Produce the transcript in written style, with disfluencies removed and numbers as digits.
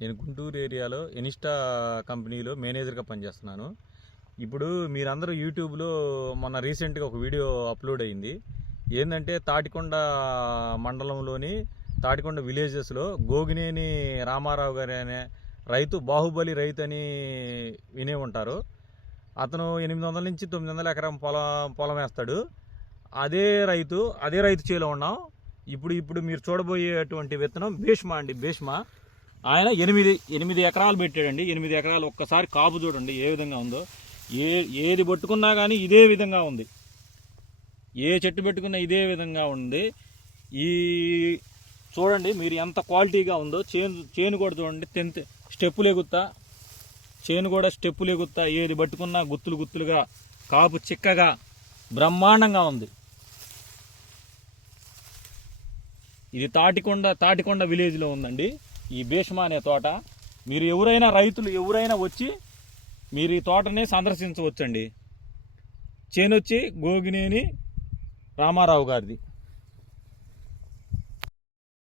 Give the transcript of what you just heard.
నేను గుంటూరు ఏరియాలో ఎనిస్టా కంపెనీలో మేనేజర్గా పనిచేస్తున్నాను. ఇప్పుడు మీరందరూ యూట్యూబ్లో మొన్న రీసెంట్గా ఒక వీడియో అప్లోడ్ అయింది. ఏంటంటే తాటికొండ మండలంలోని తాటికొండ విలేజెస్లో గోగినేని రామారావు గారు అనే రైతు, బాహుబలి రైతు అని వినే ఉంటారు. అతను 800 నుంచి 900 ఎకరం పొలం వేస్తాడు. అదే రైతు చేలో ఉన్నాం. ఇప్పుడు మీరు చూడబోయేటువంటి విత్తనం భీష్మ అండి. భీష్మ ఆయన 8 ఎకరాలు పెట్టాడండి. 8 ఎకరాలు ఒక్కసారి కాపు చూడండి ఏ విధంగా ఉందో. ఏది పట్టుకున్నా కానీ ఇదే విధంగా ఉంది. ఏ చెట్టు పెట్టుకున్నా ఇదే విధంగా ఉంది. ఈ చూడండి మీరు ఎంత క్వాలిటీగా ఉందో. చేను కూడా చూడండి, స్టెప్పులు ఎగుత్తా, చేను కూడా స్టెప్పులు ఎగుత్తా, ఏది పట్టుకున్నా గుత్తులుగా కాపు చిక్కగా బ్రహ్మాండంగా ఉంది. ఇది తాటికొండ విలేజ్లో ఉందండి ఈ భీష్మ అనే తోట. మీరు రైతులు ఎవరైనా వచ్చి మీరు ఈ తోటని సందర్శించవచ్చండి. చేనొచ్చి గోగినేని రామారావు గారిది.